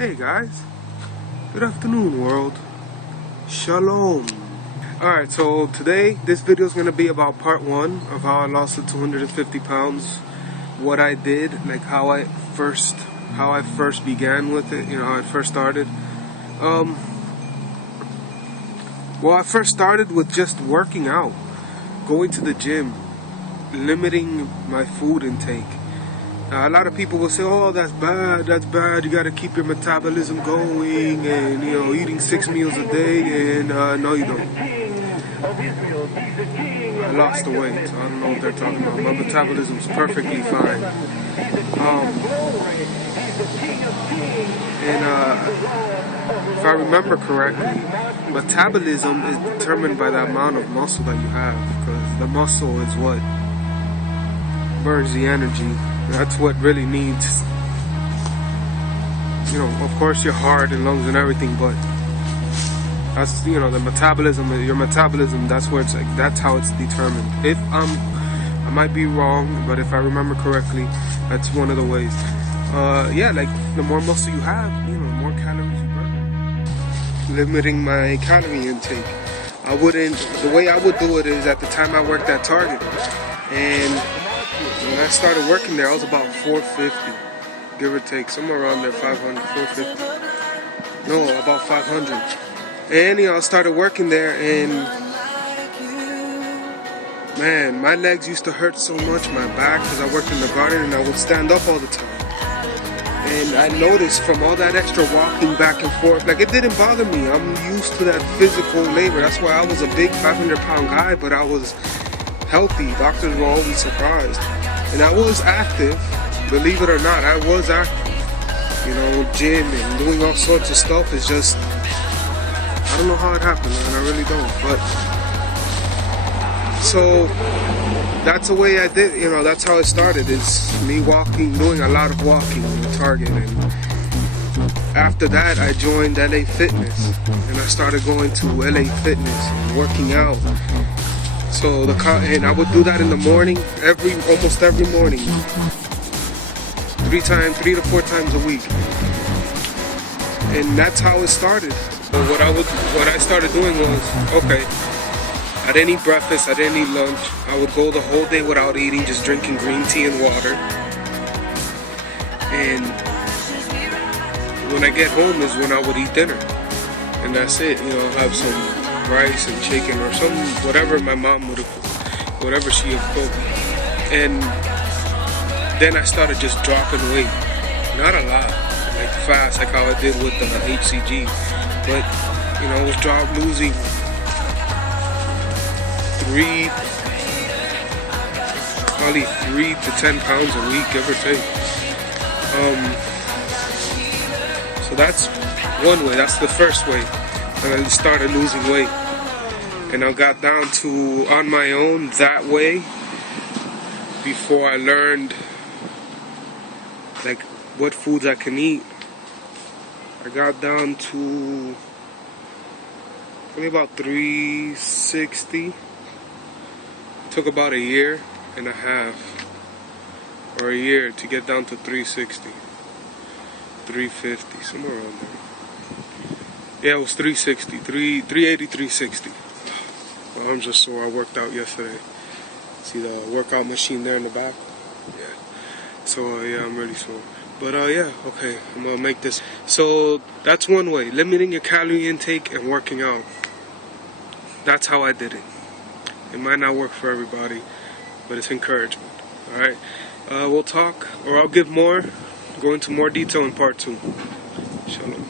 Hey guys, good afternoon world, shalom. Alright, so today this video is going to be about part 1 of how I lost the 250 pounds, what I did, like how I first began with it, how I first started. Well, I first started with just working out, going to the gym, limiting my food intake. A lot of people will say, oh, that's bad, you gotta keep your metabolism going and, eating 6 meals a day, and no you don't. I lost the weight, so I don't know what they're talking about. My metabolism's perfectly fine. If I remember correctly, metabolism is determined by the amount of muscle that you have, because the muscle is what burns the energy. That's what really needs, of course your heart and lungs and everything, but that's, the metabolism, your metabolism, that's where it's like, that's how it's determined. I might be wrong, but if I remember correctly, that's one of the ways. Yeah, like the more muscle you have, the more calories you burn. Limiting my calorie intake. The way I would do it is, at the time I worked at Target, and when I started working there, I was about 450, give or take, somewhere around there, 500, 450. No, about 500. And I started working there, and man, my legs used to hurt so much, my back, because I worked in the garden and I would stand up all the time. And I noticed from all that extra walking back and forth, like, it didn't bother me. I'm used to that physical labor. That's why I was a big 500-pound guy, but I was healthy. Doctors were always surprised. And I was active, believe it or not, I was active. Gym and doing all sorts of stuff. Is just, I don't know how it happened, man, I really don't. But, so, that's the way I did, that's how it started, is me walking, doing a lot of walking at Target. And after that, I joined LA Fitness, and I started going to LA Fitness and working out. So and I would do that in the morning, almost every morning, 3 to 4 times a week, and that's how it started. So what I started doing was, okay, I didn't eat breakfast, I didn't eat lunch. I would go the whole day without eating, just drinking green tea and water. And when I get home is when I would eat dinner, and that's it. Have some rice and chicken or some, whatever my mom would have, whatever she had cooked. And then I started just dropping weight, not a lot, like fast, like how I did with the HCG, but I was losing 3 to 10 pounds a week, give or take. So that's one way, that's the first way. And I started losing weight, and I got down to on my own that way before I learned like what foods I can eat. I got down to only about 360. It took about a year and a half or a year to get down to 360, 350, somewhere around there. Yeah, it was 360, 380, 360. My arms are sore. I worked out yesterday. See the workout machine there in the back? Yeah. So, yeah, I'm really sore. But, yeah, okay, I'm going to make this. So, that's one way. Limiting your calorie intake and working out. That's how I did it. It might not work for everybody, but it's encouragement. Alright? We'll talk, or I'll give more, go into more detail in part 2. Shalom.